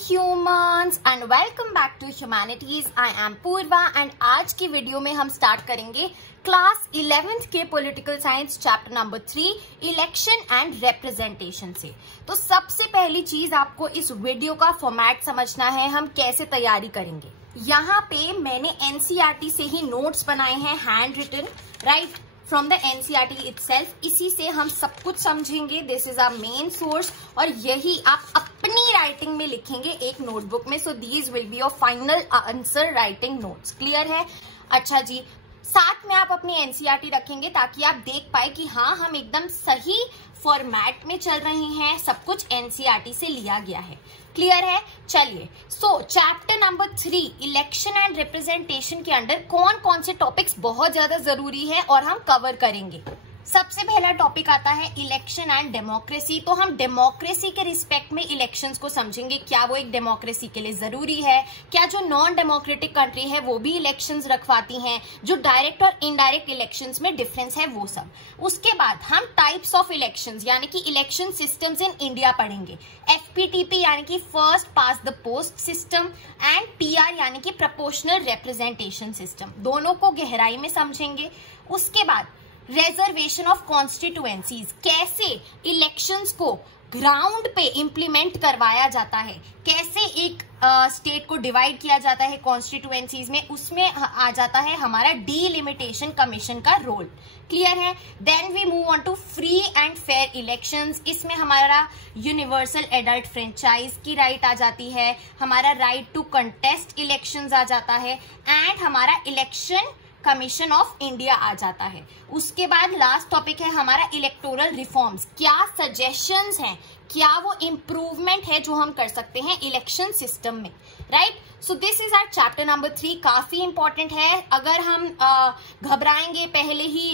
Humans and welcome back to humanities. I am Purva and आज की video में हम स्टार्ट करेंगे क्लास 11th के political science chapter number 3 election and representation से। तो सबसे पहली चीज आपको इस वीडियो का फॉर्मेट समझना है, हम कैसे तैयारी करेंगे। यहाँ पे मैंने एनसीईआरटी से ही नोट्स बनाए हैं, hand written right from the NCERT itself. इसी से हम सब कुछ समझेंगे। This is our main source और यही आप अपनी राइटिंग में लिखेंगे एक नोटबुक में। So these will be your final answer writing notes. Clear है? अच्छा जी, साथ में आप अपनी एनसीईआरटी रखेंगे ताकि आप देख पाए कि हाँ हम एकदम सही फॉर्मेट में चल रहे हैं, सब कुछ एनसीईआरटी से लिया गया है। क्लियर है? चलिए, सो chapter number 3 election and representation के अंदर कौन कौन से टॉपिक्स बहुत ज्यादा जरूरी है और हम कवर करेंगे। सबसे पहला टॉपिक आता है इलेक्शन एंड डेमोक्रेसी। तो हम डेमोक्रेसी के रिस्पेक्ट में इलेक्शंस को समझेंगे, क्या वो एक डेमोक्रेसी के लिए जरूरी है, क्या जो नॉन डेमोक्रेटिक कंट्री है वो भी इलेक्शंस रखवाती हैं, जो डायरेक्ट और इनडायरेक्ट इलेक्शंस में डिफरेंस है वो सब। उसके बाद हम टाइप्स ऑफ इलेक्शंस यानी कि इलेक्शन सिस्टम्स इन इंडिया पढ़ेंगे। एफपीटीपी यानी कि first pass the post system and PR यानी कि प्रोपोर्शनल रिप्रेजेंटेशन सिस्टम, दोनों को गहराई में समझेंगे। उसके बाद रिजर्वेशन ऑफ कॉन्स्टिट्यूएंसीज, कैसे इलेक्शंस को ग्राउंड पे इम्प्लीमेंट करवाया जाता है, कैसे एक स्टेट को डिवाइड किया जाता है कॉन्स्टिट्यूएंसीज में, उसमें आ जाता है हमारा डीलिमिटेशन कमीशन का रोल। क्लियर है? Then we move on to free and fair elections. इसमें हमारा यूनिवर्सल एडल्ट फ्रेंचाइज की राइट आ जाती है, हमारा राइट टू कंटेस्ट इलेक्शंस आ जाता है एंड हमारा इलेक्शन कमीशन ऑफ इंडिया आ जाता है। उसके बाद लास्ट टॉपिक है हमारा इलेक्टोरल रिफॉर्म्स, क्या सजेशंस हैं, क्या वो इम्प्रूवमेंट है जो हम कर सकते हैं इलेक्शन सिस्टम में। Right? So this is our chapter number 3, काफी इंपॉर्टेंट है। अगर हम घबराएंगे पहले ही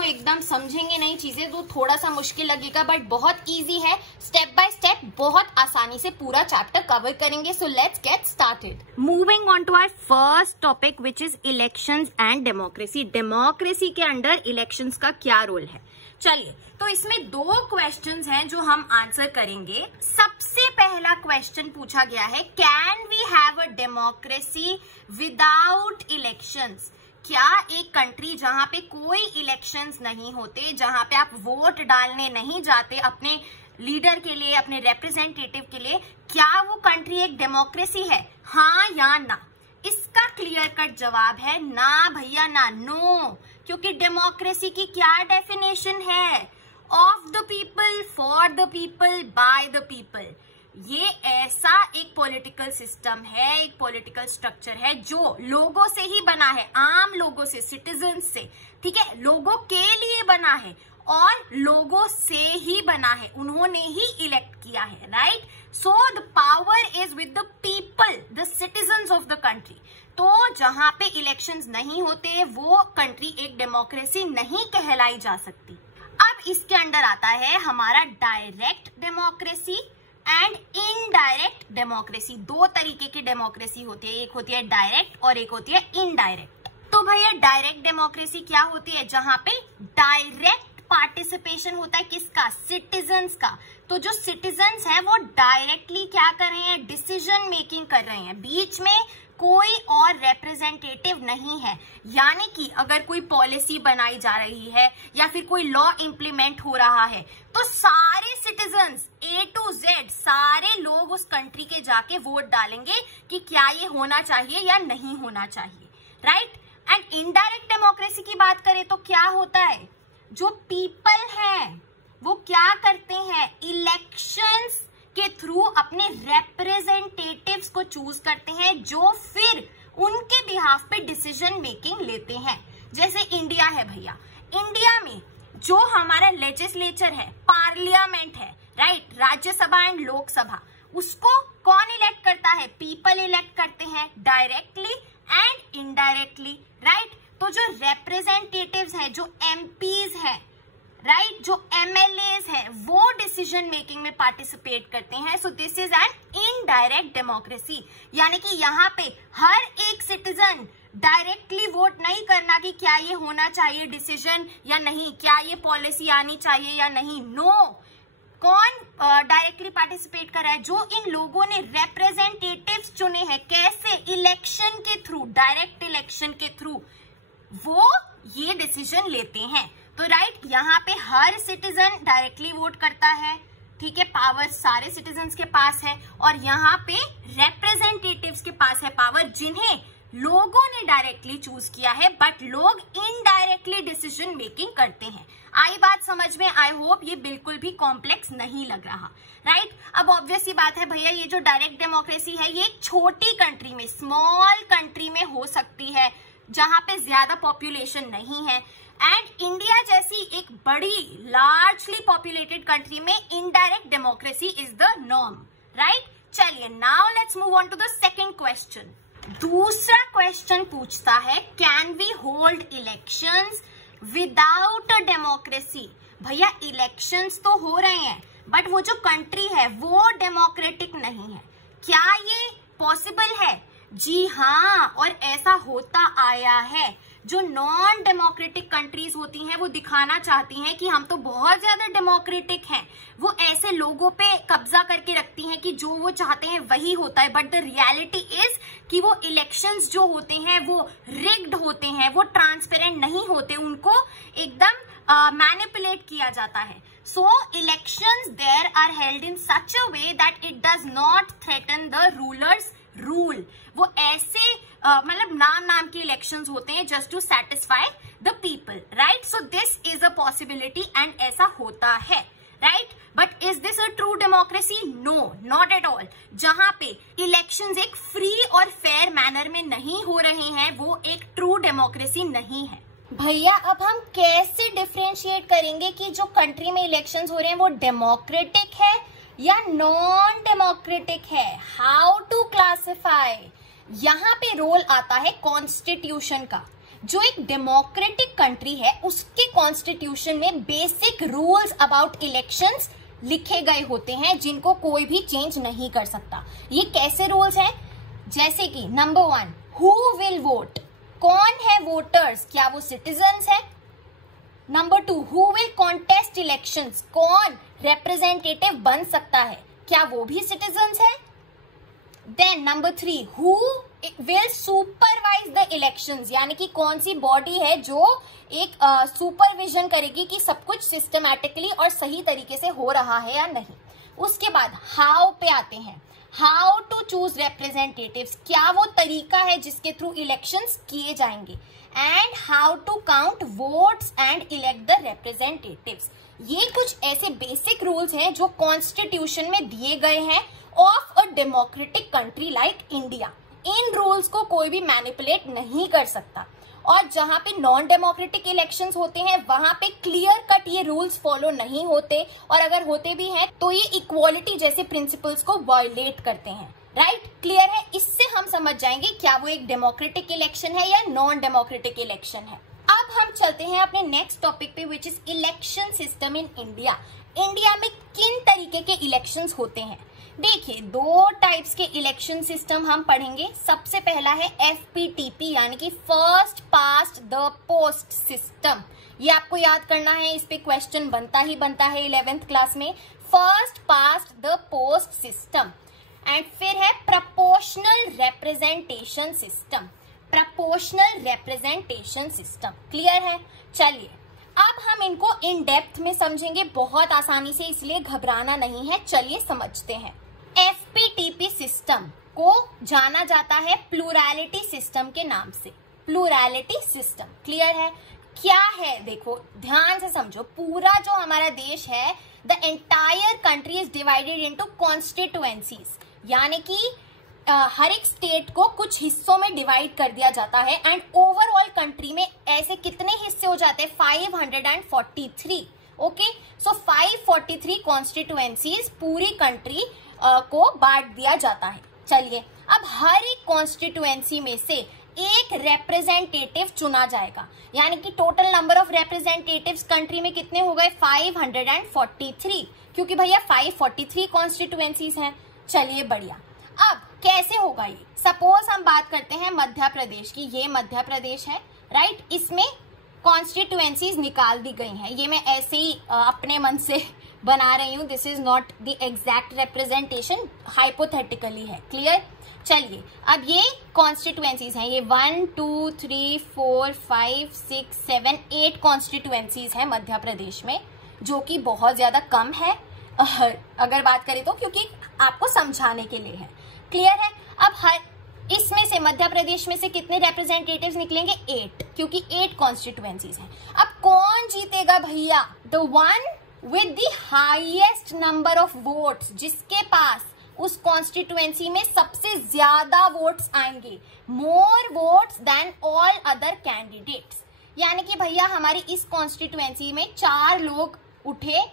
एकदम समझेंगे नहीं चीजें तो थोड़ा सा मुश्किल लगेगा, बट बहुत इजी है। स्टेप बाय स्टेप बहुत आसानी से पूरा चैप्टर कवर करेंगे। So let's get started. Moving on to our first topic which is elections and democracy. Democracy के अंदर इलेक्शंस का क्या रोल है? चलिए, तो इसमें 2 क्वेश्चंस हैं जो हम आंसर करेंगे। सबसे पहला क्वेश्चन पूछा गया है, can we have a democracy without elections? क्या एक कंट्री जहां पे कोई इलेक्शंस नहीं होते, जहां पे आप वोट डालने नहीं जाते अपने लीडर के लिए, अपने रिप्रेजेंटेटिव के लिए, क्या वो कंट्री एक डेमोक्रेसी है? हाँ या ना? इसका क्लियर कट जवाब है ना भैया ना, नो। क्योंकि डेमोक्रेसी की क्या डेफिनेशन है? Of the people, for the people, by the people. ये ऐसा एक पॉलिटिकल सिस्टम है, एक पॉलिटिकल स्ट्रक्चर है जो लोगों से ही बना है, आम लोगों से, सिटीजन्स से। ठीक है? लोगों के लिए बना है और लोगों से ही बना है, उन्होंने ही इलेक्ट किया है। Right? So the power is with the people, the citizens of the country. तो जहां पे इलेक्शंस नहीं होते वो कंट्री एक डेमोक्रेसी नहीं कहलाई जा सकती। अब इसके अंदर आता है हमारा direct democracy and indirect democracy. 2 तरीके की डेमोक्रेसी होती है, एक होती है डायरेक्ट और एक होती है इनडायरेक्ट। तो भैया डायरेक्ट डेमोक्रेसी क्या होती है? जहां पे डायरेक्ट पार्टिसिपेशन होता है किसका? सिटीजन्स का। तो जो सिटीजन्स हैं वो डायरेक्टली क्या कर रहे हैं? डिसीजन मेकिंग कर रहे हैं, बीच में कोई और रिप्रेजेंटेटिव नहीं है। यानी कि अगर कोई पॉलिसी बनाई जा रही है या फिर कोई लॉ इंप्लीमेंट हो रहा है तो सारे सिटीजन्स A to Z सारे लोग उस कंट्री के जाके वोट डालेंगे कि क्या ये होना चाहिए या नहीं होना चाहिए। राइट? एंड इनडायरेक्ट डेमोक्रेसी की बात करें तो क्या होता है? जो पीपल है वो क्या करते हैं? इलेक्शंस के थ्रू अपने रिप्रेजेंटेटिव्स को चूज करते हैं जो फिर उनके बिहाफ पे डिसीजन मेकिंग लेते हैं। जैसे इंडिया है भैया, इंडिया में जो हमारा लेजिस्लेचर है, पार्लियामेंट है, राइट, राज्यसभा एंड लोकसभा, उसको कौन इलेक्ट करता है? पीपल इलेक्ट करते हैं डायरेक्टली एंड इनडायरेक्टली। राइट? तो जो रिप्रेजेंटेटिव्स हैं, जो एमपीज हैं, राइट, जो एमएलएज है वो डिसीजन मेकिंग में पार्टिसिपेट करते हैं। सो this is an indirect democracy. यानी कि यहाँ पे हर एक सिटीजन डायरेक्टली वोट नहीं करना कि क्या ये होना चाहिए डिसीजन या नहीं, क्या ये पॉलिसी आनी चाहिए या नहीं। नो, कौन डायरेक्टली पार्टिसिपेट कर रहा है? जो इन लोगों ने रिप्रेजेंट हैं कैसे, इलेक्शन के थ्रू, डायरेक्ट इलेक्शन के थ्रू वो ये डिसीजन लेते हैं। तो राइट, यहाँ पे हर सिटीजन डायरेक्टली वोट करता है, ठीक है, पावर सारे सिटीजन्स के पास है, और यहाँ पे रिप्रेजेंटेटिव्स के पास है पावर जिन्हें लोगों ने डायरेक्टली चूज किया है, बट लोग इनडायरेक्टली डिसीजन मेकिंग करते हैं। आई बात समझ में? आई होप ये बिल्कुल भी कॉम्प्लेक्स नहीं लग रहा, राइट। अब ऑब्वियस सी बात है भैया, ये जो डायरेक्ट डेमोक्रेसी है ये एक छोटी कंट्री में, स्मॉल कंट्री में हो सकती है जहां पे ज्यादा पॉपुलेशन नहीं है, एंड इंडिया जैसी एक बड़ी लार्जली पॉपुलेटेड कंट्री में indirect democracy is the norm, right. चलिए, now let's move on to the second question. दूसरा क्वेश्चन पूछता है, can we hold elections without a democracy? भैया इलेक्शंस तो हो रहे हैं, बट वो जो कंट्री है वो डेमोक्रेटिक नहीं है, क्या ये पॉसिबल है? जी हाँ, और ऐसा होता आया है। जो नॉन डेमोक्रेटिक कंट्रीज होती हैं वो दिखाना चाहती हैं कि हम तो बहुत ज्यादा डेमोक्रेटिक हैं, वो ऐसे लोगों पे कब्जा करके रखती हैं कि जो वो चाहते हैं वही होता है, बट द रियलिटी इज कि वो इलेक्शंस जो होते हैं वो रिग्ड होते हैं, वो ट्रांसपेरेंट नहीं होते, उनको एकदम मैनिपुलेट किया जाता है। So elections there are held in such a way that it does not threaten the rulers rule. वो ऐसे मतलब नाम के इलेक्शंस होते हैं just to satisfy the people, right. So this is a possibility and ऐसा होता है, right. But is this a true democracy? No, not at all. जहां पे इलेक्शंस एक फ्री और फेयर मैनर में नहीं हो रहे हैं वो एक ट्रू डेमोक्रेसी नहीं है। भैया अब हम कैसे डिफरेंशिएट करेंगे कि जो कंट्री में इलेक्शंस हो रहे हैं वो डेमोक्रेटिक है या नॉन डेमोक्रेटिक है? How to classify? यहाँ पे रोल आता है कॉन्स्टिट्यूशन का। जो एक डेमोक्रेटिक कंट्री है उसके कॉन्स्टिट्यूशन में बेसिक रूल्स अबाउट इलेक्शंस लिखे गए होते हैं जिनको कोई भी चेंज नहीं कर सकता। ये कैसे रूल्स हैं? जैसे कि नंबर 1, हु विल वोट? कौन है वोटर्स? क्या वो सिटीजन्स है? Number 2, who will contest elections? कौन रिप्रेजेंटेटिव बन सकता है? क्या वो भी सिटीजन्स है? Then number 3, who will supervise the elections? यानी कि कौन सी बॉडी है जो एक सुपरविजन करेगी कि सब कुछ सिस्टमैटिकली और सही तरीके से हो रहा है या नहीं। उसके बाद हाउ पे आते हैं, हाउ टू चूज रिप्रेजेंटेटिव्स? क्या वो तरीका है जिसके थ्रू इलेक्शंस किए जाएंगे? And how to count votes and elect the representatives? ये कुछ ऐसे बेसिक रूल्स हैं जो कॉन्स्टिट्यूशन में दिए गए हैं of a democratic country like India. In rules को कोई भी मैनिपुलेट नहीं कर सकता, और जहां पे नॉन डेमोक्रेटिक इलेक्शंस होते हैं वहां पे क्लियर कट ये रूल्स फॉलो नहीं होते, और अगर होते भी हैं तो ये इक्वालिटी जैसे प्रिंसिपल्स को वायलेट करते हैं, राइट। क्लियर है? इससे हम समझ जाएंगे क्या वो एक डेमोक्रेटिक इलेक्शन है या नॉन डेमोक्रेटिक इलेक्शन है। अब हम चलते हैं अपने नेक्स्ट टॉपिक पे, which is election system in India. India में किन तरीके के इलेक्शंस होते हैं? देखिए, 2 टाइप्स के इलेक्शन सिस्टम हम पढ़ेंगे। सबसे पहला है FPTP यानी कि first past the post system. ये आपको याद करना है, इस पे क्वेश्चन बनता ही बनता है 11th क्लास में। First past the post system. And फिर है proportional representation system. Proportional representation system. Clear है? चलिए अब हम इनको इन डेप्थ में समझेंगे बहुत आसानी से, इसलिए घबराना नहीं है। चलिए समझते हैं। FPTP सिस्टम को जाना जाता है प्लूरैलिटी सिस्टम के नाम से। प्लूरैलिटी सिस्टम क्लियर है? क्या है देखो, ध्यान से समझो। पूरा जो हमारा देश है, the entire country is divided into constituencies, यानी कि हर एक स्टेट को कुछ हिस्सों में डिवाइड कर दिया जाता है। एंड ओवरऑल कंट्री में ऐसे कितने हिस्से हो जाते हैं? 543। ओके, सो 543 कॉन्स्टिट्यूएंसीज पूरी कंट्री को बांट दिया जाता है। चलिए, अब हर एक कॉन्स्टिट्यूएंसी में से एक रिप्रेजेंटेटिव चुना जाएगा, यानी कि total number of representatives country में कितने हो गए? 543, क्योंकि भैया 543 कॉन्स्टिट्यूएंसीज हैं। चलिए बढ़िया। अब कैसे होगा ये? सपोज हम बात करते हैं मध्य प्रदेश की। ये मध्य प्रदेश है, राइट। इसमें कॉन्स्टिट्यूएंसीज निकाल दी गई हैं। ये मैं ऐसे ही अपने मन से बना रही हूँ, this is not the exact representation, hypothetically है। क्लियर? चलिए, अब ये कॉन्स्टिट्यूएंसीज हैं, ये 1 2 3 4 5 6 7 8 कॉन्स्टिट्यूएंसीज हैं मध्य प्रदेश में, जो कि बहुत ज्यादा कम है अगर बात करें तो, क्योंकि आपको समझाने के लिए है। क्लियर है? अब हर इसमें से मध्य प्रदेश में से कितने रिप्रेजेंटेटिव्स निकलेंगे? 8, क्योंकि 8 कॉन्स्टिट्यूएंसीज हैं। अब कौन जीतेगा भैया? The one with the highest number of votes, जिसके पास उस कॉन्स्टिट्यूएंसी में सबसे ज्यादा वोट्स आएंगे, more votes than all other candidates. यानी कि भैया हमारी इस कॉन्स्टिट्यूएंसी में 4 लोग उठे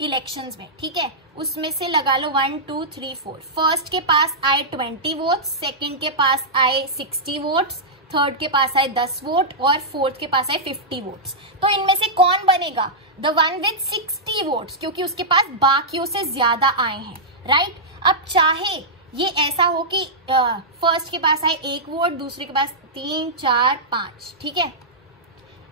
इलेक्शंस में, ठीक है, उसमें से लगा लो 1 2 3 4, फर्स्ट के पास आए 20 वोट्स, सेकंड के पास आए 60 वोट्स, थर्ड के पास आए 10 वोट और फोर्थ के पास आए 50 वोट्स। तो इनमें से कौन बनेगा? द वन विद 60 वोट्स, क्योंकि उसके पास बाकियों से ज्यादा आए हैं, राइट? अब चाहे ये ऐसा हो कि फर्स्ट के पास आए 1 वोट, दूसरे के पास 3 4 5, ठीक है,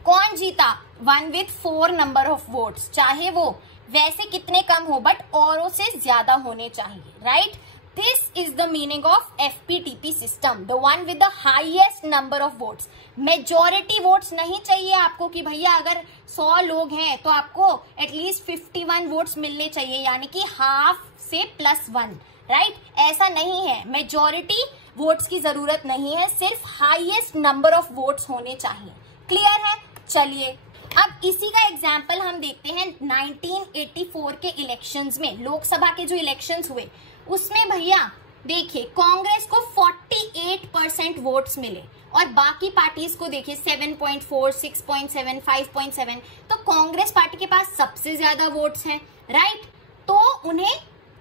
कौन जीता? One with 4 number of votes, चाहे वो वैसे कितने कम हो बट औरों से ज्यादा होने चाहिए, right? This is the meaning of FPTP system, the one with the highest number of votes. Majority votes नहीं चाहिए आपको कि भैया अगर 100 लोग हैं तो आपको एटलीस्ट 51 वोट्स मिलने चाहिए, यानी कि हाफ से +1, राइट? ऐसा नहीं है, मेजॉरिटी वोट्स की जरूरत नहीं है, सिर्फ हाईएस्ट नंबर ऑफ वोट्स होने चाहिए। क्लियर है? चलिए, अब इसी का एग्जाम्पल हम देखते हैं 1984 के इलेक्शंस में, लोकसभा के जो इलेक्शंस हुए उसमें भैया देखिए कांग्रेस को 48% वोट्स मिले और बाकी पार्टीज को देखिए 7.4, 6.7, 5.7। तो कांग्रेस पार्टी के पास सबसे ज्यादा वोट्स हैं, राइट? तो उन्हें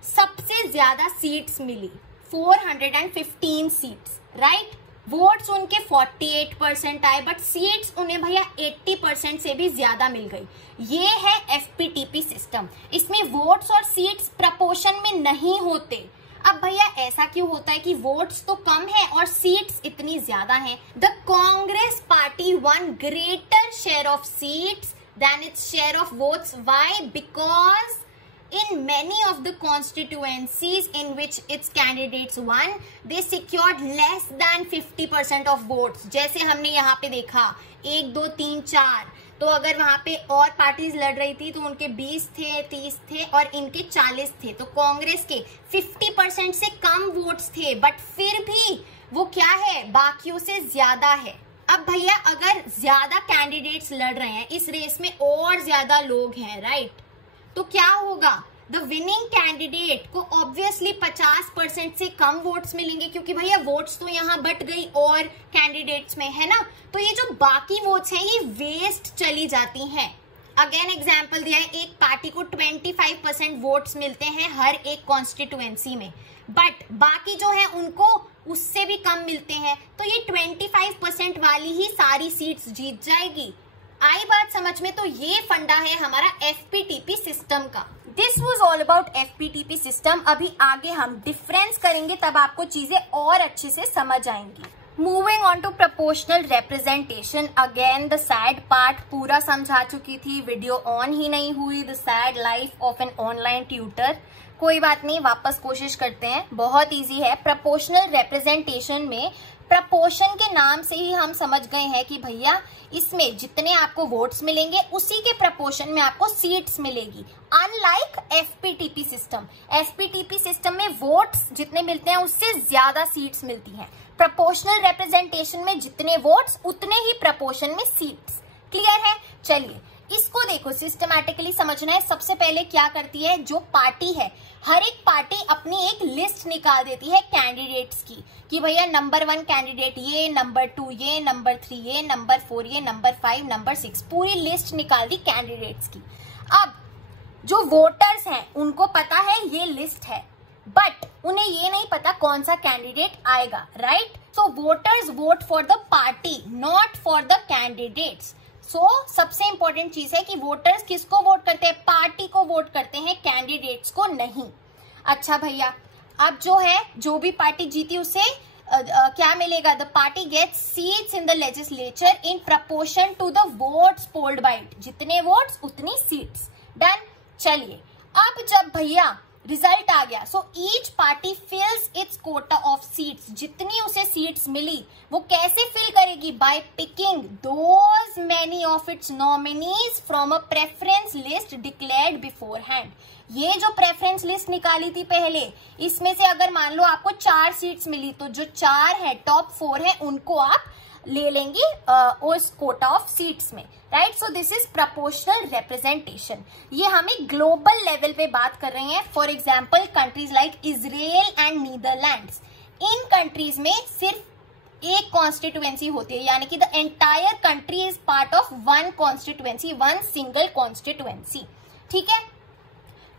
सबसे ज्यादा सीट्स मिली, 415 सीट्स, राइट? वोट्स उनके 48% आए बट सीट्स उन्हें भैया 80% से भी ज्यादा मिल गई। ये है एफपीटीपी सिस्टम, इसमें वोट्स और सीट्स प्रपोर्शन में नहीं होते। अब भैया ऐसा क्यों होता है कि वोट्स तो कम है और सीट्स इतनी ज्यादा हैं? The Congress party won greater share of seats than its share of votes. Why? Because in many of the constituencies in which its candidates won, they secured less than 50% of votes। जैसे हमने यहाँ पे देखा 1 2 3 4, तो अगर वहाँ पे और पार्टीज लड़ रही थी तो उनके 20 थे, 30 थे और इनके 40 थे, तो कांग्रेस के 50% से कम वोट्स थे बट फिर भी वो क्या है, बाकियों से ज्यादा है। अब भैया अगर ज्यादा कैंडिडेट्स लड़ रहे हैं इस रेस में और ज्यादा लोग हैं, राइट? तो क्या होगा? द विनिंग कैंडिडेट को ऑब्वियसली 50% से कम वोट्स मिलेंगे, क्योंकि भैया वोट्स तो यहाँ बट गई और कैंडिडेट्स में, है ना? तो ये जो बाकी वोट्स हैं ये वेस्ट चली जाती हैं। अगेन एग्जांपल दिया है, एक पार्टी को 25% वोट्स मिलते हैं हर एक कॉन्स्टिट्यूएंसी में, बट बाकी जो है उनको उससे भी कम मिलते हैं, तो ये 25% वाली ही सारी सीट्स जीत जाएगी। आई बात समझ में? तो ये फंडा है हमारा एफपीटीपी सिस्टम का। This was all about FPTP system. अभी आगे हम डिफरेंस करेंगे, तब आपको चीजें और अच्छे से समझ आएंगी। Moving on to proportional representation, again the sad part पूरा समझा चुकी थी, वीडियो ऑन ही नहीं हुई, the sad life of an online tutor. कोई बात नहीं, वापस कोशिश करते हैं, बहुत इजी है। प्रोपोर्शनल रिप्रेजेंटेशन में प्रपोर्शन के नाम से ही हम समझ गए हैं कि भैया इसमें जितने आपको वोट्स मिलेंगे उसी के प्रपोर्शन में आपको सीट्स मिलेगी। Unlike FPTP system, FPTP system में वोट्स जितने मिलते हैं उससे ज्यादा सीट्स मिलती हैं। प्रोपोर्शनल रिप्रेजेंटेशन में जितने वोट्स उतने ही प्रपोर्शन में सीट्स। क्लियर है? चलिए इसको देखो, सिस्टमैटिकली समझना है। सबसे पहले क्या करती है जो पार्टी है, हर एक पार्टी अपनी एक लिस्ट निकाल देती है कैंडिडेट्स की कि भैया नंबर 1 कैंडिडेट ये, नंबर 2 ये, नंबर 3 ये, नंबर 4 ये, नंबर 5, नंबर 6, पूरी लिस्ट निकाल दी कैंडिडेट्स की। अब जो वोटर्स हैं उनको पता है ये लिस्ट है, बट उन्हें ये नहीं पता कौन सा कैंडिडेट आएगा, right? So voters vote for the party, not for the candidates. So सबसे इंपॉर्टेंट चीज है कि वोटर्स किसको वोट करते हैं, पार्टी को वोट करते हैं, कैंडिडेट्स को नहीं। अच्छा भैया, अब जो है जो भी पार्टी जीती उसे क्या मिलेगा? The party gets seats in the legislature in proportion to the votes polled by it. जितने वोट्स उतनी सीट्स। डन। चलिए अब जब भैया रिजल्ट आ गया, so each party fills its quota of seats, जितनी उसे सीट्स मिली वो कैसे फिल करेगी? By picking those many of its nominees from a preference list declared beforehand. ये जो प्रेफरेंस लिस्ट निकाली थी पहले, इसमें से अगर मान लो आपको 4 सीट्स मिली, तो जो 4 है टॉप 4 है उनको आप ले लेंगी उस कोटा ऑफ सीट्स में, right. So this is proportional representation. ये हमें ग्लोबल लेवल पे बात कर रहे हैं। For example countries like Israel and Netherlands, in countries में सिर्फ एक कॉन्स्टिट्यूएंसी होती है, यानी कि the entire country is part of one constituency, one single constituency, ठीक है।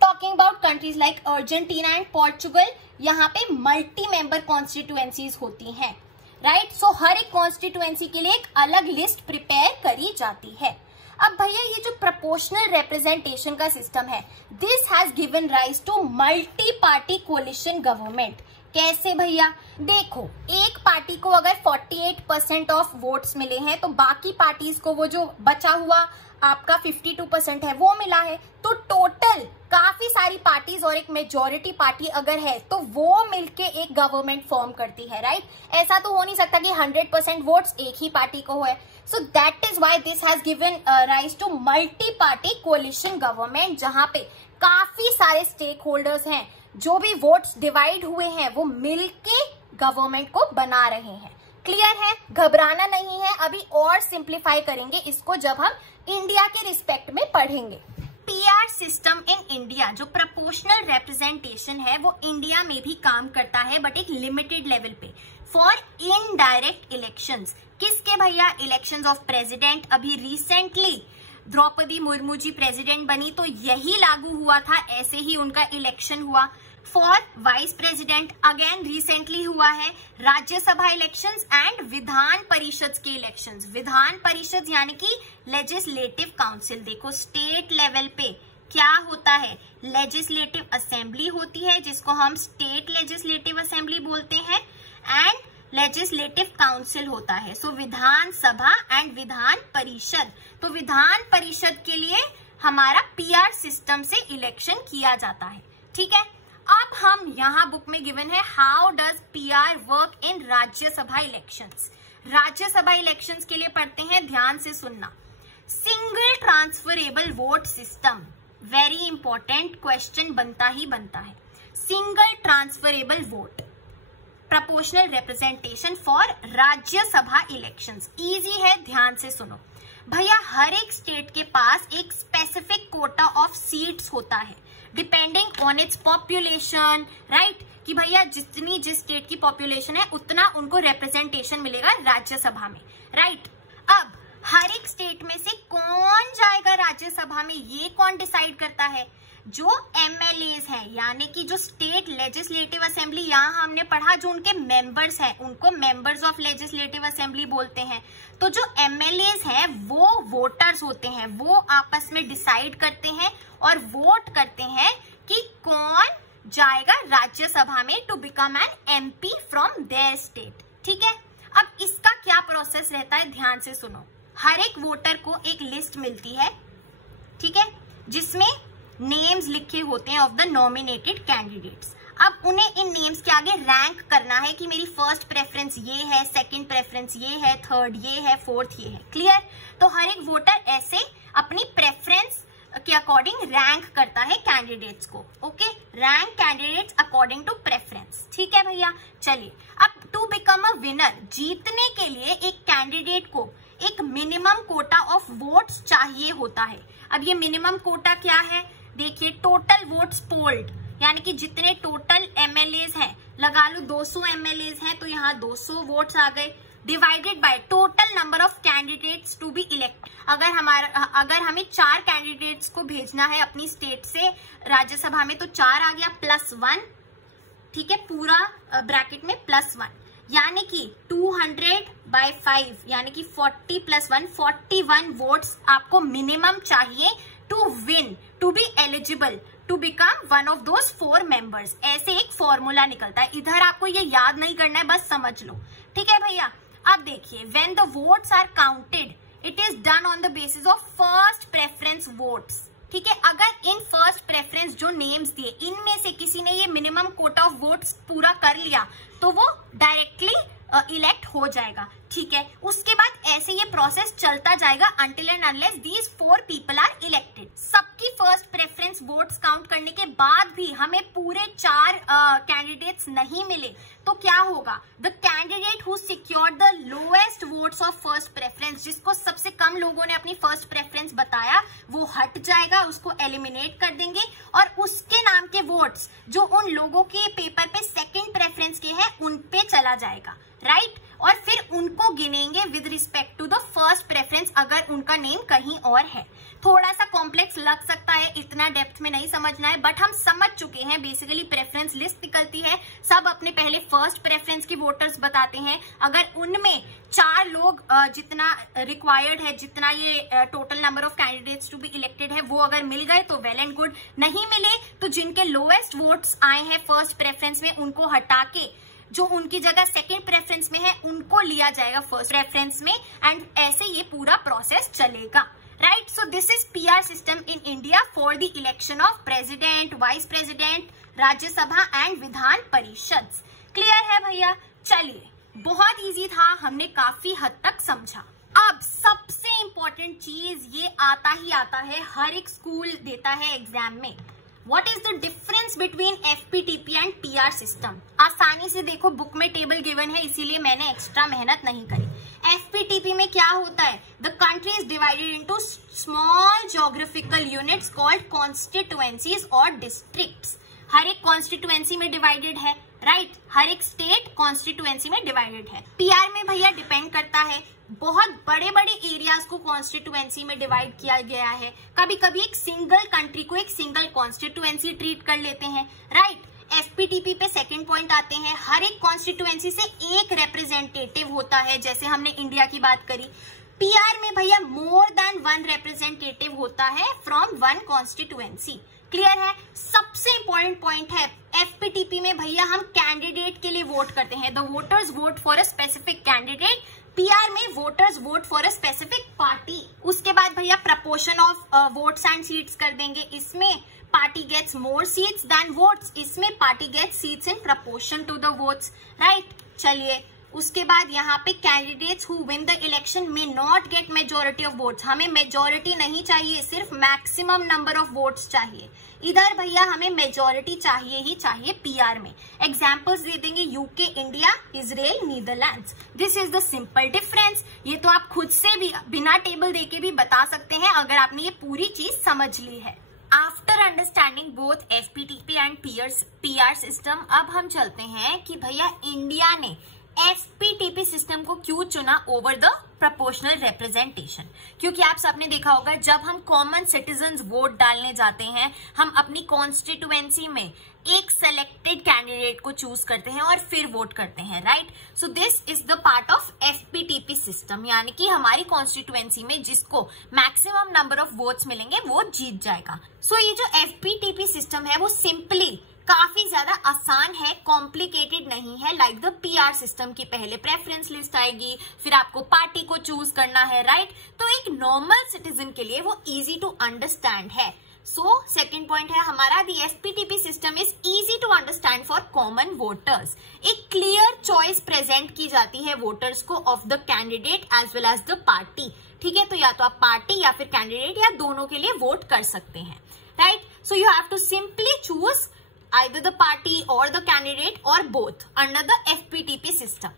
Talking about countries like Argentina and Portugal, यहाँ पे मल्टी मेंबर कॉन्स्टिट्यूएंसीज होती हैं, राइट। सो हर एक कॉन्स्टिट्यूएंसी के लिए एक अलग लिस्ट प्रिपेयर करी जाती है। अब भैया ये जो प्रोपोर्शनल रिप्रेजेंटेशन का सिस्टम है, this has given rise to multi party coalition government. कैसे भैया? देखो, एक पार्टी को अगर 48% ऑफ वोट्स मिले हैं, तो बाकी पार्टीज को वो जो बचा हुआ आपका 52% है वो मिला है, तो टोटल काफी सारी पार्टीज और एक मेजॉरिटी पार्टी अगर है तो वो मिलके एक गवर्नमेंट फॉर्म करती है, राइट। ऐसा तो हो नहीं सकता कि 100% वोट्स एक ही पार्टी को है। So that is why this has given rise to multi party coalition government, जहां पे काफी सारे स्टेक होल्डर्स हैं, जो भी वोट्स डिवाइड हुए हैं वो मिलके गवर्नमेंट को बना रहे हैं। क्लियर है? घबराना नहीं है, अभी और सिंप्लीफाई करेंगे इसको जब हम इंडिया के रिस्पेक्ट में पढ़ेंगे। पीआर सिस्टम इन इंडिया, जो प्रोपोर्शनल रिप्रेजेंटेशन है, वो इंडिया में भी काम करता है, बट एक लिमिटेड लेवल पे, फॉर इनडायरेक्ट इलेक्शंस। किसके भैया? Elections of president. अभी रिसेंटली द्रौपदी मुर्मू जी प्रेसिडेंट बनी, तो यही लागू हुआ था, ऐसे ही उनका इलेक्शन हुआ। For vice president again recently हुआ है। राज्यसभा इलेक्शंस एंड विधान परिषद के इलेक्शंस। विधान परिषद यानी कि लेजिस्लेटिव काउंसिल। देखो, स्टेट लेवल पे क्या होता है? लेजिस्लेटिव असेंबली होती है, जिसको हम स्टेट लेजिस्लेटिव असेंबली बोलते हैं, एंड लेजिस्लेटिव काउंसिल होता है। सो विधान सभा एंड विधान परिषद। तो विधान परिषद के लिए हमारा पीआर सिस्टम से इलेक्शन किया जाता है, ठीक है। अब हम यहाँ बुक में गिवन है how does PR work in Rajya Sabha elections. Rajya Sabha elections के लिए पढ़ते हैं, ध्यान से सुनना। Single transferable vote system, very important question बनता ही बनता है। Single transferable vote, proportional representation for Rajya Sabha elections. Easy है, ध्यान से सुनो भैया। हर एक स्टेट के पास एक स्पेसिफिक कोटा ऑफ सीट्स होता है, depending on its population, right. कि भैया जितनी जिस स्टेट की पॉपुलेशन है उतना उनको रिप्रेजेंटेशन मिलेगा राज्यसभा में, राइट। अब हर एक स्टेट में से कौन जाएगा राज्यसभा में, ये कौन डिसाइड करता है? जो एमएलएज हैं, यानी कि जो स्टेट लेजिस्लेटिव असेंबली, यहाँ हमने पढ़ा जो उनके मेंबर्स हैं उनको मेंबर्स ऑफ लेजिस्लेटिव असेंबली बोलते हैं। तो जो एमएलएज हैं वो वोटर्स होते हैं, वो आपस में डिसाइड करते हैं और वोट करते हैं कि कौन जाएगा राज्यसभा में to become an MP from there state, ठीक है। अब इसका क्या प्रोसेस रहता है, ध्यान से सुनो। हर एक वोटर को एक लिस्ट मिलती है, ठीक है, जिसमें नेम्स लिखे होते हैं ऑफ द नॉमिनेटेड कैंडिडेट्स। अब उन्हें इन नेम्स के आगे रैंक करना है कि मेरी फर्स्ट प्रेफरेंस ये है, सेकंड प्रेफरेंस ये है, थर्ड ये है, फोर्थ ये है, क्लियर। तो हर एक वोटर ऐसे अपनी प्रेफरेंस के अकॉर्डिंग रैंक करता है कैंडिडेट्स को, okay. Rank candidates according to preference, ठीक है भैया। चलिए, अब टू बिकम अ विनर, जीतने के लिए एक कैंडिडेट को एक मिनिमम कोटा ऑफ वोट्स चाहिए होता है। अब ये मिनिमम कोटा क्या है? देखिए, टोटल वोट्स पोल्ड, यानी कि जितने टोटल एमएलएज हैं, लगा लो 200 एमएलएज हैं, तो यहाँ 200 वोट्स आ गए, divided by total number of candidates to be elect. अगर हमें 4 कैंडिडेट्स को भेजना है अपनी स्टेट से राज्यसभा में, तो 4 आ गया +1, ठीक है, पूरा ब्रैकेट में +1, यानी कि 200/5, यानी कि 40 + 1 41 वोट्स आपको मिनिमम चाहिए to win, to be eligible, to become one of those 4 members. ऐसे एक फॉर्मूला निकलता है। इधर आपको ये याद नहीं करना है, बस समझ लो, ठीक है भैया। अब देखिए, when the votes are counted, it is done on the basis of first preference votes, ठीक है, अगर इन फर्स्ट प्रेफरेंस जो नेम्स दिए इनमें से किसी ने ये मिनिमम कोटा ऑफ वोट्स पूरा कर लिया तो वो डायरेक्टली इलेक्ट हो जाएगा। ठीक है, उसके बाद ऐसे ये प्रोसेस चलता जाएगा until and unless these 4 people are elected। सबकी फर्स्ट प्रेफरेंस वोट्स काउंट करने के बाद भी हमें पूरे 4 कैंडिडेट्स नहीं मिले तो क्या होगा? The candidate who secured the lowest votes of first preference, जिसको सबसे कम लोगों ने अपनी फर्स्ट प्रेफरेंस बताया, वो हट जाएगा, उसको एलिमिनेट कर देंगे और उसके नाम के वोट्स जो उन लोगों के पेपर पे सेकेंड प्रेफरेंस के हैं उन पे चला जाएगा, राइट? और फिर उनको गिनेंगे with respect to the first preference अगर उनका नेम कहीं और है। थोड़ा सा कॉम्प्लेक्स लग सकता है, इतना डेप्थ में नहीं समझना है, बट हम समझ चुके हैं। बेसिकली प्रेफरेंस लिस्ट निकलती है, सब अपने पहले फर्स्ट प्रेफरेंस के वोटर्स बताते हैं, अगर उनमें 4 लोग जितना रिक्वायर्ड है, जितना ये total number of candidates to be elected है वो अगर मिल गए तो वेल एंड गुड, नहीं मिले तो जिनके लोएस्ट वोट्स आए हैं फर्स्ट प्रेफरेंस में उनको हटा के जो उनकी जगह सेकेंड प्रेफरेंस में है उनको लिया जाएगा फर्स्ट प्रेफरेंस में, एंड ऐसे ये पूरा प्रोसेस चलेगा, right? So this is PR system in India for the election of president, vice president, Rajya Sabha and Vidhan Parishad. Clear है भैया? चलिए, बहुत इजी था, हमने काफी हद तक समझा। अब सबसे इंपॉर्टेंट चीज ये आता ही आता है, हर एक स्कूल देता है एग्जाम में। What is the difference between FPTP and PR system? आसानी से देखो, बुक में टेबल गिवन है इसीलिए मैंने एक्स्ट्रा मेहनत नहीं करी। FPTP में क्या होता है? The country is divided into small geographical units called constituencies or districts। हर एक कॉन्स्टिट्यूएंसी में डिवाइडेड है, राइट? हर एक स्टेट कॉन्स्टिट्यूएंसी में डिवाइडेड है। PR में भैया डिपेंड करता है, बहुत बड़े बड़े एरियाज को कॉन्स्टिट्यूएंसी में डिवाइड किया गया है। कभी कभी एक सिंगल कंट्री को एक सिंगल कॉन्स्टिट्यूएंसी ट्रीट कर लेते हैं, राइट? FPTP पे सेकंड पॉइंट आते हैं, हर एक कॉन्स्टिट्यूएंसी से एक रिप्रेजेंटेटिव होता है, जैसे हमने इंडिया की बात करी। PR में भैया मोर देन 1 रिप्रेजेंटेटिव होता है फ्रॉम 1 कॉन्स्टिट्यूएंसी। क्लियर है? सबसे इंपॉर्टेंट पॉइंट है, FPTP में भैया हम कैंडिडेट के लिए वोट करते हैं, the voters vote for a specific candidate. PR में voters vote for a specific party. उसके बाद भैया proportion of votes and seats कर देंगे, इसमें party gets more seats than votes, इसमें party gets seats in proportion to the votes, right? चलिए, उसके बाद यहाँ पे candidates who win the election may not get majority of votes. हमें मेजोरिटी नहीं चाहिए, सिर्फ मैक्सिमम नंबर ऑफ वोट्स चाहिए। इधर भैया हमें मेजोरिटी चाहिए ही चाहिए PR में। एग्जाम्पल्स दे देंगे, UK, India, Israel, Netherlands. This is the simple difference. ये तो आप खुद से भी बिना टेबल देके भी बता सकते हैं अगर आपने ये पूरी चीज समझ ली है। After understanding both FPTP and PR system, अब हम चलते हैं कि भैया इंडिया ने FPTP सिस्टम को क्यों चुना ओवर द प्रोपोर्शनल रिप्रेजेंटेशन। क्योंकि आप सबने देखा होगा, जब हम कॉमन सिटीजन्स वोट डालने जाते हैं, हम अपनी कॉन्स्टिट्यूएंसी में एक सेलेक्टेड कैंडिडेट को चूज करते हैं और फिर वोट करते हैं, right? So this is the part of FPTP system, यानी कि हमारी कॉन्स्टिट्यूएंसी में जिसको मैक्सिमम नंबर ऑफ वोट्स मिलेंगे वो जीत जाएगा। सो ये जो FPTP सिस्टम है वो सिंपली काफी ज्यादा आसान है, कॉम्प्लिकेटेड नहीं है, लाइक द PR सिस्टम की पहले प्रेफरेंस लिस्ट आएगी, फिर आपको पार्टी को चूज करना है, राइट? तो एक नॉर्मल सिटीजन के लिए वो इजी टू अंडरस्टैंड है। सो सेकंड पॉइंट है हमारा, the FPTP system is easy to understand for common voters. एक क्लियर चॉइस प्रेजेंट की जाती है वोटर्स को of the candidate as well as the party. ठीक है, तो या तो आप पार्टी या फिर कैंडिडेट या दोनों के लिए वोट कर सकते हैं, right? So you have to simply choose either the party or the candidate or both under the FPTP system.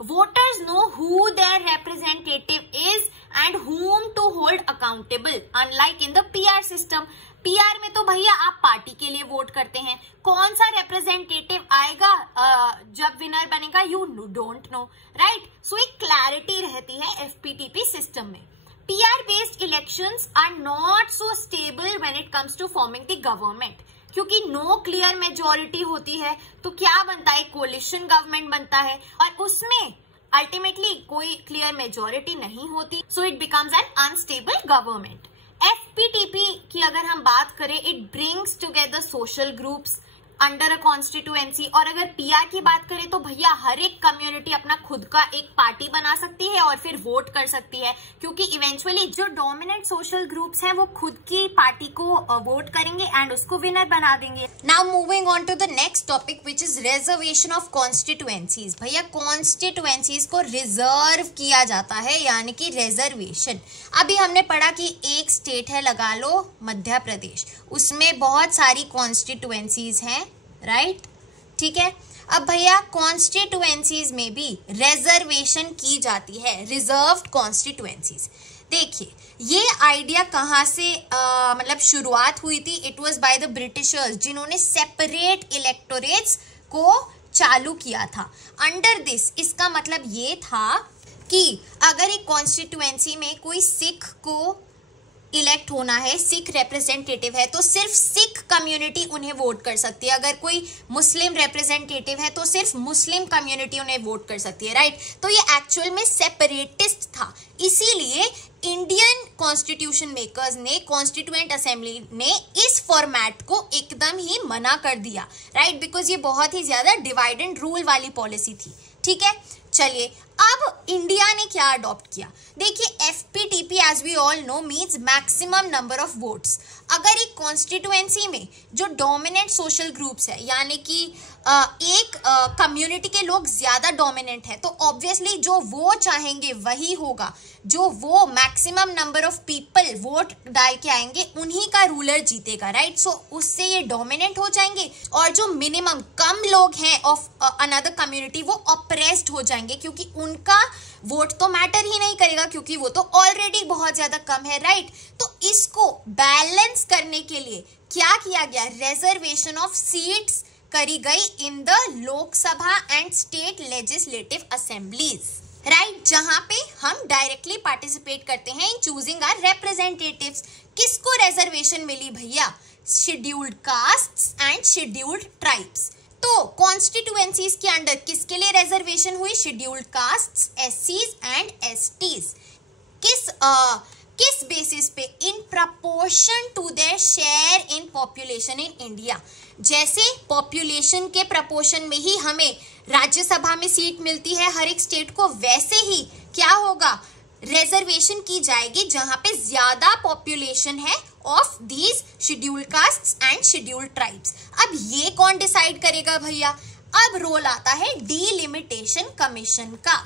Voters know who their representative is and whom to hold accountable, unlike in the PR system. PR में तो भैया आप party के लिए vote करते हैं, कौन सा रिप्रेजेंटेटिव आएगा जब विनर बनेगा यू डोंट नो, राइट? सो एक क्लैरिटी रहती है FPTP सिस्टम में। PR based elections are not so stable when it comes to forming the government. क्योंकि नो क्लियर मेजोरिटी होती है तो क्या बनता है, कोलिशन गवर्नमेंट बनता है, और उसमें अल्टीमेटली कोई क्लियर मेजोरिटी नहीं होती, so it becomes N unstable government. FPTP की अगर हम बात करें, it brings together social groups, under a constituency. और अगर पीआर की बात करें तो भैया हर एक कम्युनिटी अपना खुद का एक पार्टी बना सकती है और फिर वोट कर सकती है, क्योंकि इवेंचुअली जो डोमिनेंट सोशल ग्रुप्स हैं वो खुद की पार्टी को वोट करेंगे एंड उसको विनर बना देंगे। Now moving on to the next topic which is reservation of constituencies. भैया कॉन्स्टिट्यूएंसीज को रिजर्व किया जाता है, यानी कि रिजर्वेशन। अभी हमने पढ़ा कि एक स्टेट है, लगा लो मध्य प्रदेश, उसमें बहुत सारी कॉन्स्टिट्यूएंसीज हैं, राइट, ठीक है। अब भैया कॉन्स्टिट्यूएंसीज में भी रिजर्वेशन की जाती है, रिजर्व्ड कॉन्स्टिट्यूएंसीज। देखिए ये आइडिया कहाँ से मतलब शुरुआत हुई थी? It was by the Britishers, जिन्होंने सेपरेट इलेक्टोरेट्स को चालू किया था। अंडर दिस, इसका मतलब ये था कि अगर एक कॉन्स्टिट्यूएंसी में कोई सिख को इलेक्ट होना है, सिख रिप्रेजेंटेटिव है, तो सिर्फ सिख कम्युनिटी उन्हें वोट कर सकती है। अगर कोई मुस्लिम रिप्रेजेंटेटिव है तो सिर्फ मुस्लिम कम्युनिटी उन्हें वोट कर सकती है, राइट। तो ये एक्चुअल में सेपरेटिस्ट था, इसीलिए इंडियन कॉन्स्टिट्यूशन मेकर्स ने, कॉन्स्टिट्यूएंट असेंबली ने इस फॉर्मेट को एकदम ही मना कर दिया, राइट, बिकॉज ये बहुत ही ज्यादा डिवाइड एंड रूल वाली पॉलिसी थी, ठीक है। चलिए अब इंडिया ने क्या अडॉप्ट किया? देखिए FPTP as we all know means maximum number of votes. अगर एक कॉन्स्टिट्यूएंसी में जो डोमिनेंट सोशल ग्रुप्स है, यानी कि एक कम्युनिटी के लोग ज्यादा डोमिनेंट है, तो ऑब्वियसली जो वो चाहेंगे वही होगा, जो वो maximum number of people vote डाल के आएंगे उन्हीं का रूलर जीतेगा, राइट। सो उससे ये डोमिनेंट हो जाएंगे, और जो मिनिमम कम लोग हैं ऑफ अनदर कम्युनिटी वो ऑप्रेस्ड हो जाएंगे, क्योंकि उनका वोट तो मैटर ही नहीं करेगा, क्योंकि वो तो ऑलरेडी बहुत ज्यादा कम है, राइट। तो इसको बैलेंस करने के लिए क्या किया गया? रिजर्वेशन ऑफ सीट्स करी गई in the Lok Sabha and state legislative assemblies, right, जहां पे हम डायरेक्टली पार्टिसिपेट करते हैं इन चूजिंग आवर रिप्रेजेंटेटिव्स। किसको रिजर्वेशन मिली भैया? Scheduled castes and scheduled tribes. तो कॉन्स्टिट्यूएंसीज के अंडर किसके लिए रिजर्वेशन हुई? शेड्यूल्ड कास्ट्स, एससीज एंड एसटीज। किस बेसिस पे? In proportion to their share in population in India. जैसे पॉपुलेशन के प्रपोर्शन में ही हमें राज्यसभा में सीट मिलती है हर एक स्टेट को, वैसे ही क्या होगा? रिजर्वेशन की जाएगी जहां पे ज्यादा पॉपुलेशन है of these scheduled castes and scheduled tribes. अब ये कौन डिसाइड करेगा भैया? अब रोल आता है डीलिमिटेशन कमीशन का।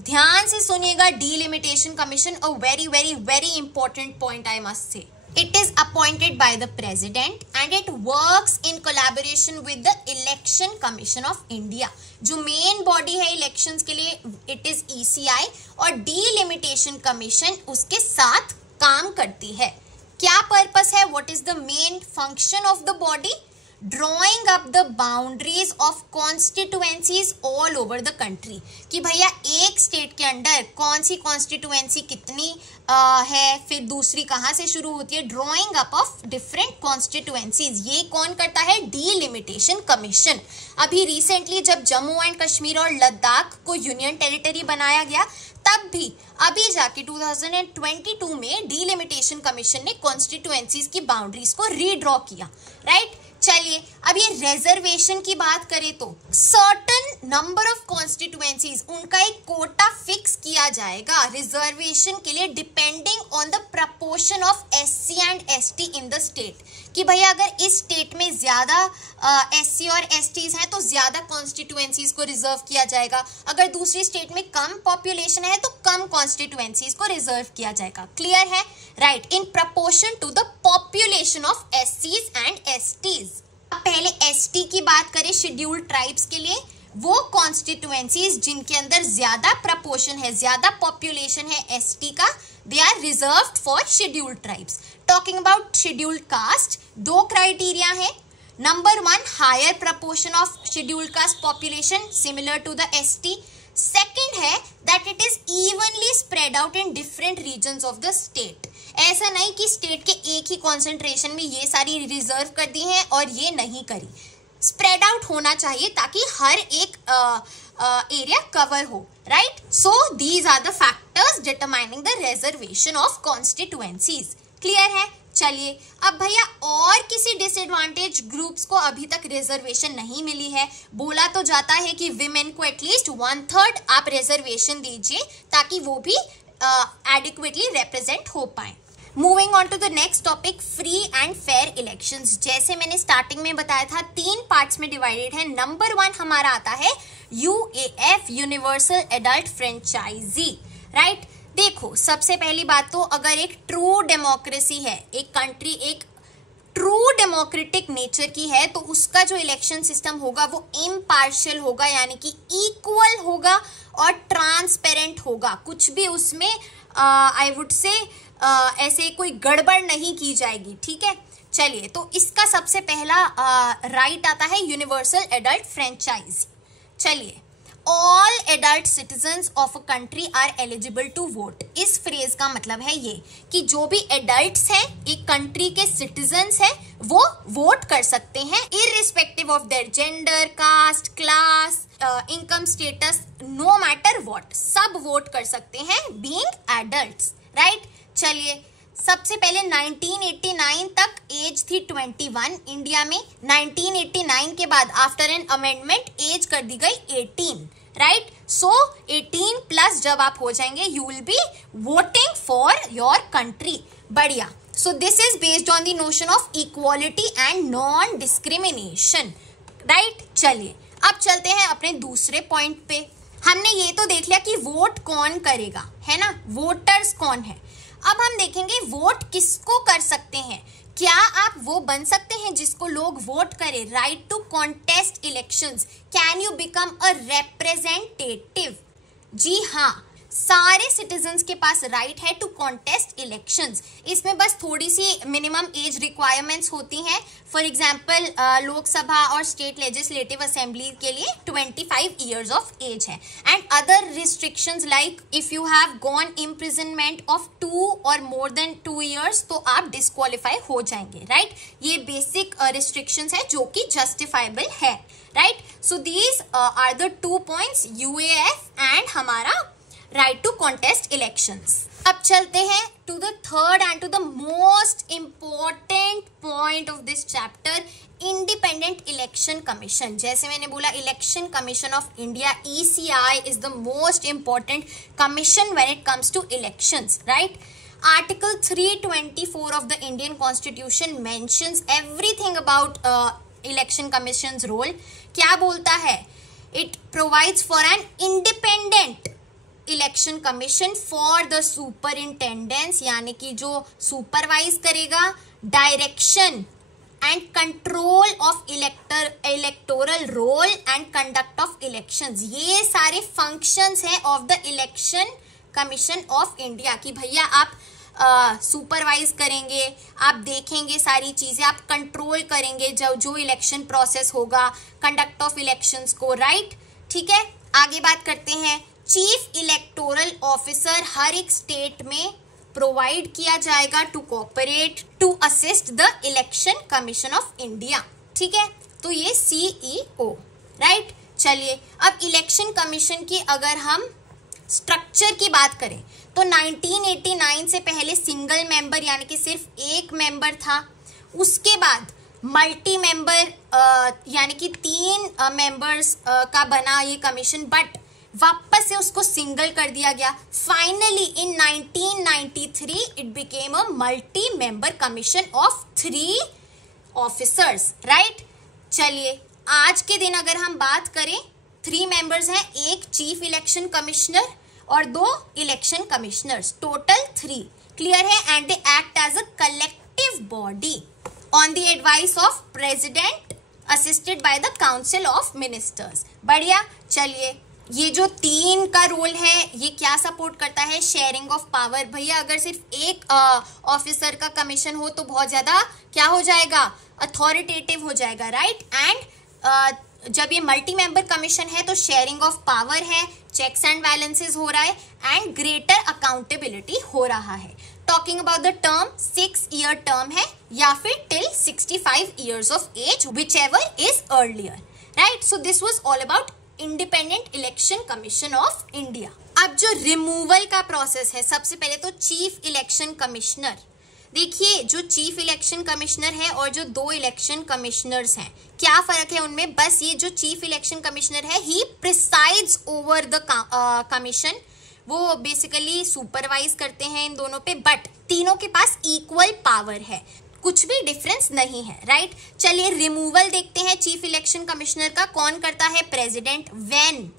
ध्यान से सुनिएगा, delimitation commission a very very very important point I must say. It is appointed by the president and it works in collaboration with the Election Commission of India. जो main body है elections के लिए it is ECI, और delimitation commission उसके साथ काम करती है। क्या पर्पस है? What is the main function of the body? Drawing up the boundaries of constituencies all over the country। कि भैया एक स्टेट के अंडर कौन सी कॉन्स्टिट्यूएंसी कितनी है, फिर दूसरी कहाँ से शुरू होती है। Drawing up of different constituencies, ये कौन करता है? Delimitation commission. अभी रिसेंटली जब जम्मू एंड कश्मीर और लद्दाख को यूनियन टेरिटरी बनाया गया, तब भी अभी जाके 2022 में डीलिमिटेशन कमीशन ने कॉन्स्टिट्यूएंसीज की बाउंड्रीज को रीड्रॉ किया, राइट। चलिए अब ये रिजर्वेशन की बात करें तो सर्टेन नंबर ऑफ कॉन्स्टिट्यूएंसीज, उनका एक कोटा फिक्स किया जाएगा रिजर्वेशन के लिए, depending on the proportion of SC and ST in the state. कि भैया अगर इस स्टेट में ज्यादा एससी और एसटीज हैं तो ज्यादा कॉन्स्टिट्यूएंसीज को रिजर्व किया जाएगा, अगर दूसरी स्टेट में कम पॉपुलेशन है तो कम कॉन्स्टिट्यूएंसीज को रिजर्व किया जाएगा। क्लियर है, right, in proportion to the population of एससीज एंड एसटीज। अब पहले एसटी की बात करें, शेड्यूल्ड ट्राइब्स के लिए, वो कॉन्स्टिट्यूएंसीज जिनके अंदर ज्यादा प्रपोर्शन है, ज्यादा पॉपुलेशन है एसटी का, they are reserved for scheduled tribes. Talking about scheduled caste, दो क्राइटेरिया है। Number 1, higher proportion of scheduled caste population similar to the ST. Second है that it is evenly spread out in different regions of the state. ऐसा नहीं कि state के एक ही concentration में ये सारी रिजर्व कर दी हैं और ये नहीं करी। स्प्रेड आउट होना चाहिए ताकि हर एक एरिया कवर हो, right. So these are the factors determining the reservation of constituencies. Clear है? चलिए अब भैया और किसी डिसएडवांटेज ग्रुप्स को अभी तक रिजर्वेशन नहीं मिली है। बोला तो जाता है कि विमेन को एटलीस्ट 1/3 आप रिजर्वेशन दीजिए ताकि वो भी एडिक्वेटली रिप्रेजेंट हो पाए। Moving on to the next topic, free and fair elections. जैसे मैंने स्टार्टिंग में बताया था 3 पार्ट्स में डिवाइडेड है। नंबर 1 हमारा आता है UAF, universal adult franchise, right. देखो सबसे पहली बात तो अगर एक ट्रू डेमोक्रेसी है, एक कंट्री एक ट्रू डेमोक्रेटिक नेचर की है, तो उसका जो इलेक्शन सिस्टम होगा वो इम्पार्शियल होगा, यानी कि इक्वल होगा और ट्रांसपेरेंट होगा। कुछ भी उसमें आई वुड से ऐसे कोई गड़बड़ नहीं की जाएगी, ठीक है। चलिए तो इसका सबसे पहला राइट आता है यूनिवर्सल एडल्ट फ्रेंचाइज। चलिए, all adult citizens of a country are eligible to vote. इस फ्रेज का मतलब है ये कि जो भी एडल्ट्स हैं, एक कंट्री के सिटीजन्स हैं, वो वोट कर सकते हैं irrespective of their gender, caste, class, income status, no matter what, सब वोट कर सकते हैं बीइंग एडल्ट्स, राइट। चलिए सबसे पहले 1989 तक एज थी 21 इंडिया में। 1989 के बाद आफ्टर एन अमेंडमेंट एज कर दी गई 18, राइट। सो 18 प्लस जब आप हो जाएंगे you will be voting for your country. बढ़िया। So this is based on the notion of equality and non discrimination, right. चलिए अब चलते हैं अपने दूसरे पॉइंट पे। हमने ये तो देख लिया कि वोट कौन करेगा, है ना, वोटर्स कौन है। अब हम देखेंगे वोट किसको कर सकते हैं। क्या आप वो बन सकते हैं जिसको लोग वोट करें? Right to contest elections. Can you become a representative? जी हाँ, सारे सिटीजन्स के पास राइट है टू कॉन्टेस्ट इलेक्शंस। इसमें बस थोड़ी सी मिनिमम एज रिक्वायरमेंट्स होती हैं। फॉर एग्जाम्पल लोकसभा और स्टेट लेजिस्लेटिव असेंबली के लिए 25 ईयर्स ऑफ एज है। And other restrictions like if you have gone imprisonment of 2 और मोर देन 2 ईयर्स तो आप डिस्क्वालीफाई हो जाएंगे, राइट। ये बेसिक रिस्ट्रिक्शंस है जो कि जस्टिफाइबल है, right. So these are the 2 points, UAF and हमारा राइट टू कॉन्टेस्ट इलेक्शंस। अब चलते हैं to the third and to the most important point of this chapter, independent election commission. जैसे मैंने बोला election commission of India ECI is the most important commission when it comes to elections, right. Article 324 of the Indian constitution mentions everything about election commission's role. क्या बोलता है? It provides for an independent election commission for the superintendence, यानी कि जो supervise करेगा direction and control of electoral roll and conduct of elections. ये सारे functions हैं of the election commission of India कि भैया आप सुपरवाइज करेंगे, आप देखेंगे सारी चीजें, आप कंट्रोल करेंगे जो इलेक्शन प्रोसेस होगा, कंडक्ट ऑफ इलेक्शंस को, राइट। ठीक है, आगे बात करते हैं। चीफ इलेक्टोरल ऑफिसर हर एक स्टेट में प्रोवाइड किया जाएगा to cooperate to assist the election commission of India, ठीक है। तो ये CEO, राइट। चलिए अब इलेक्शन कमीशन की अगर हम स्ट्रक्चर की बात करें तो 1989 से पहले सिंगल मेंबर यानी कि सिर्फ एक मेंबर था। उसके बाद मल्टी मेंबर यानी कि 3 मेंबर्स का बना ये कमीशन, बट वापस से उसको सिंगल कर दिया गया। Finally in 1993 it became a multi member commission of 3 officers, right. चलिए आज के दिन अगर हम बात करें 3 मेंबर्स हैं, एक चीफ इलेक्शन कमिश्नर और 2 इलेक्शन कमिश्नर्स, टोटल 3। क्लियर है? And they act as a collective body on the advice of president assisted by the council of ministers. बढ़िया। चलिए ये जो 3 का रोल है ये क्या सपोर्ट करता है? Sharing of power. भैया अगर सिर्फ एक ऑफिसर का कमीशन हो तो बहुत ज्यादा क्या हो जाएगा? अथॉरिटेटिव हो जाएगा, राइट। एंड जब ये मल्टी मेंबर कमीशन है तो शेयरिंग ऑफ पावर है, चेक्स एंड बैलेंसेस हो रहा है एंड ग्रेटर अकाउंटेबिलिटी हो रहा है। Talking about the term, 6 year term है या फिर till 65 years of age, which ever is earlier, right. So this was all about independent election commission of India. अब जो रिमूवल का प्रोसेस है, सबसे पहले तो चीफ इलेक्शन कमिश्नर देखिए जो चीफ इलेक्शन कमिश्नर है और जो 2 इलेक्शन कमिश्नर्स हैं, क्या फर्क है उनमें? बस ये जो चीफ इलेक्शन कमिश्नर है ही प्रिसाइड्स ओवर द कमीशन, वो बेसिकली सुपरवाइज करते हैं इन दोनों पे, बट तीनों के पास इक्वल पावर है, कुछ भी डिफरेंस नहीं है, राइट। चलिए रिमूवल देखते हैं चीफ इलेक्शन कमिश्नर का। कौन करता है? प्रेसिडेंट। व्हेन?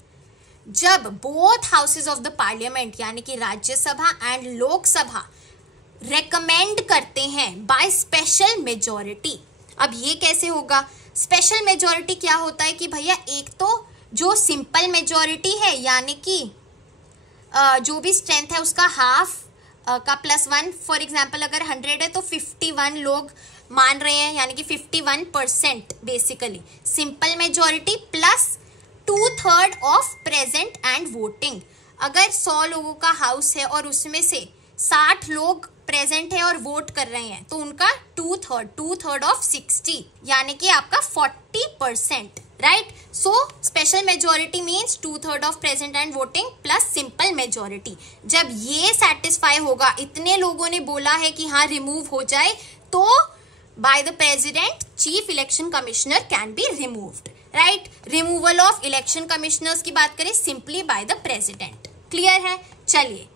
जब both houses of the parliament यानी कि राज्यसभा एंड लोकसभा रेकमेंड करते हैं बाय स्पेशल मेजॉरिटी। अब ये कैसे होगा? स्पेशल मेजॉरिटी क्या होता है कि भैया एक तो जो सिंपल मेजॉरिटी है यानी कि जो भी स्ट्रेंथ है उसका हाफ का +1, फॉर एग्जाम्पल अगर 100 है तो 51 लोग मान रहे हैं यानी कि 51% basically simple majority plus 2/3 of present and voting. अगर 100 लोगों का हाउस है और उसमें से 60 लोग प्रेजेंट है और वोट कर रहे हैं तो उनका 2/3 ऑफ 60 यानी कि आपका 40%, right. So special majority means 2/3 of present and voting plus simple majority. जब ये सेटिस्फाई होगा, इतने लोगों ने बोला है कि हाँ रिमूव हो जाए, तो by the president chief election commissioner can be removed, right. Removal of election commissioners की बात करें simply by the president. Clear है? चलिए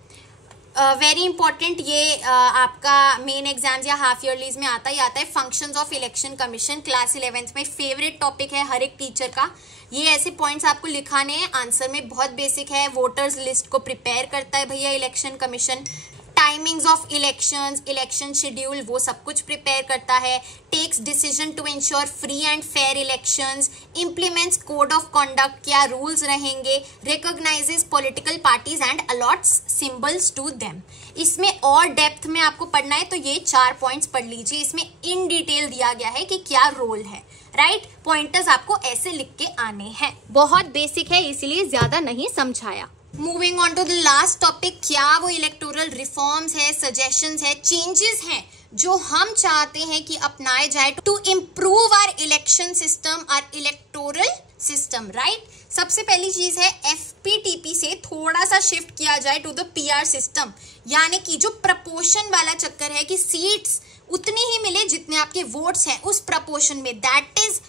वेरी इंपॉर्टेंट, ये आपका मेन एग्जाम्स या हाफ ईयरलीज में आता है functions of election commission. Class 11th में फेवरेट टॉपिक है हर एक टीचर का। ये ऐसे पॉइंट्स आपको लिखाने हैं, आंसर में बहुत बेसिक है। वोटर्स लिस्ट को प्रिपेयर करता है भैया election commission, timings of elections, election schedule, वो सब कुछ प्रिपेयर करता है। Takes decision to ensure free and fair elections, implements code of conduct, क्या रूल्स रहेंगे, recognises political parties and allots symbols to them. इसमें और डेप्थ में आपको पढ़ना है तो ये 4 पॉइंट्स पढ़ लीजिए। इसमें इन डिटेल दिया गया है कि क्या रोल है, राइट। पॉइंटर्स आपको ऐसे लिख के आने हैं, बहुत बेसिक है इसीलिए ज्यादा नहीं समझाया। Moving on to the last topic, क्या वो इलेक्टोरल रिफॉर्म्स है, सजेशंस है, चेंजेस हैं जो हम चाहते हैं कि अपनाए जाए to improve our election system, our electoral system, right. सबसे पहली चीज है FPTP से थोड़ा सा शिफ्ट किया जाए टू द PR सिस्टम, यानी कि जो प्रपोर्शन वाला चक्कर है कि सीट्स उतनी ही मिले जितने आपके वोट्स हैं उस प्रपोर्शन में, that is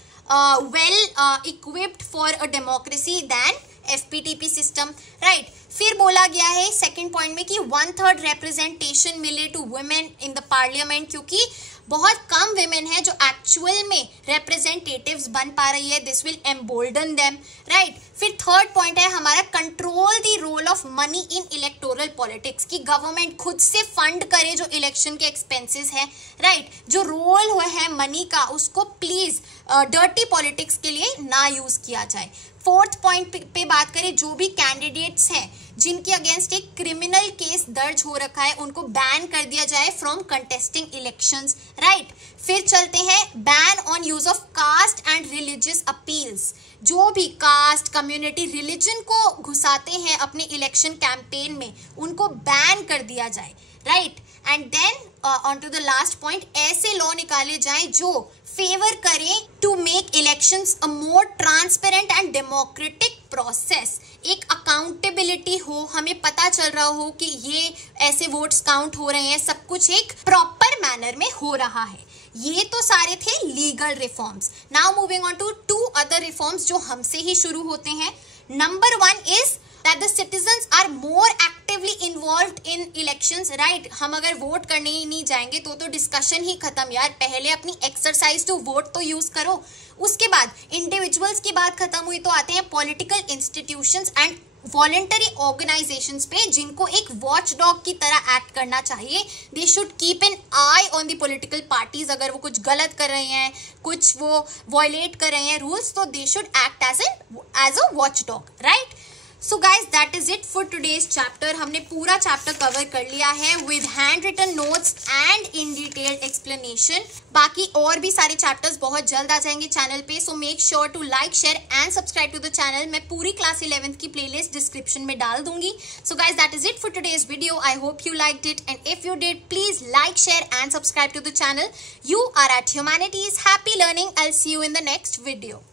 well equipped for a democracy then FPTP system, right. फिर बोला गया है सेकंड पॉइंट में कि 1/3 रिप्रेजेंटेशन मिले to women in the parliament, क्योंकि बहुत कम विमेन है जो एक्चुअल में रिप्रेजेंटेटिव्स बन पा रही है। This will embolden them, right. फिर थर्ड पॉइंट है हमारा control the role of money in electoral politics, कि गवर्नमेंट खुद से फंड करे जो इलेक्शन के एक्सपेंसेस है, राइट। जो रोल हुआ है मनी का उसको प्लीज डर्टी पॉलिटिक्स के लिए ना यूज किया जाए। फोर्थ पॉइंट पे बात करें, जो भी कैंडिडेट्स हैं जिनके अगेंस्ट एक क्रिमिनल केस दर्ज हो रखा है उनको बैन कर दिया जाए फ्रॉम कंटेस्टिंग इलेक्शंस, राइट। फिर चलते हैं ban on use of caste and religious appeals, जो भी कास्ट, कम्युनिटी, रिलीजन को घुसाते हैं अपने इलेक्शन कैंपेन में उनको बैन कर दिया जाए, right. And then on to the last point, ऐसे लॉ निकाले जाएं जो फेवर करें to make elections a more transparent and democratic process. एक अकाउंटेबिलिटी हो, हमें पता चल रहा हो कि ये ऐसे वोट्स काउंट हो रहे हैं, सब कुछ एक प्रॉपर मैनर में हो रहा है। ये तो सारे थे legal reforms. Now moving on to 2 other reforms जो हमसे ही शुरू होते हैं। Number 1 is that the citizens are more actively involved in elections, right। हम अगर वोट करने ही नहीं जाएंगे तो डिस्कशन ही खत्म यार। पहले अपनी एक्सरसाइज टू वोट तो यूज करो। उसके बाद इंडिविजुअल्स की बात खत्म हुई तो आते हैं political institutions and voluntary organisations पे, जिनको एक वॉच डॉग की तरह एक्ट करना चाहिए। They should keep an I on the political parties. अगर वो कुछ गलत कर रहे हैं, कुछ वो वॉयलेट कर रहे हैं रूल्स, तो they should act as a watchdog, right. So guys that is it for today's chapter. हमने पूरा चैप्टर कवर कर लिया है with handwritten notes and in detailed explanation. बाकी और भी सारे चैप्टर्स बहुत जल्द आ जाएंगे चैनल पे, so make sure to like, share and subscribe to the channel. मैं पूरी क्लास 11th की प्लेलिस्ट डिस्क्रिप्शन में डाल दूंगी। So guys that is it for today's video. I hope you liked it and if you did please like, share and subscribe to the channel. You are at Humanities. Happy learning. I'll see you in the next video.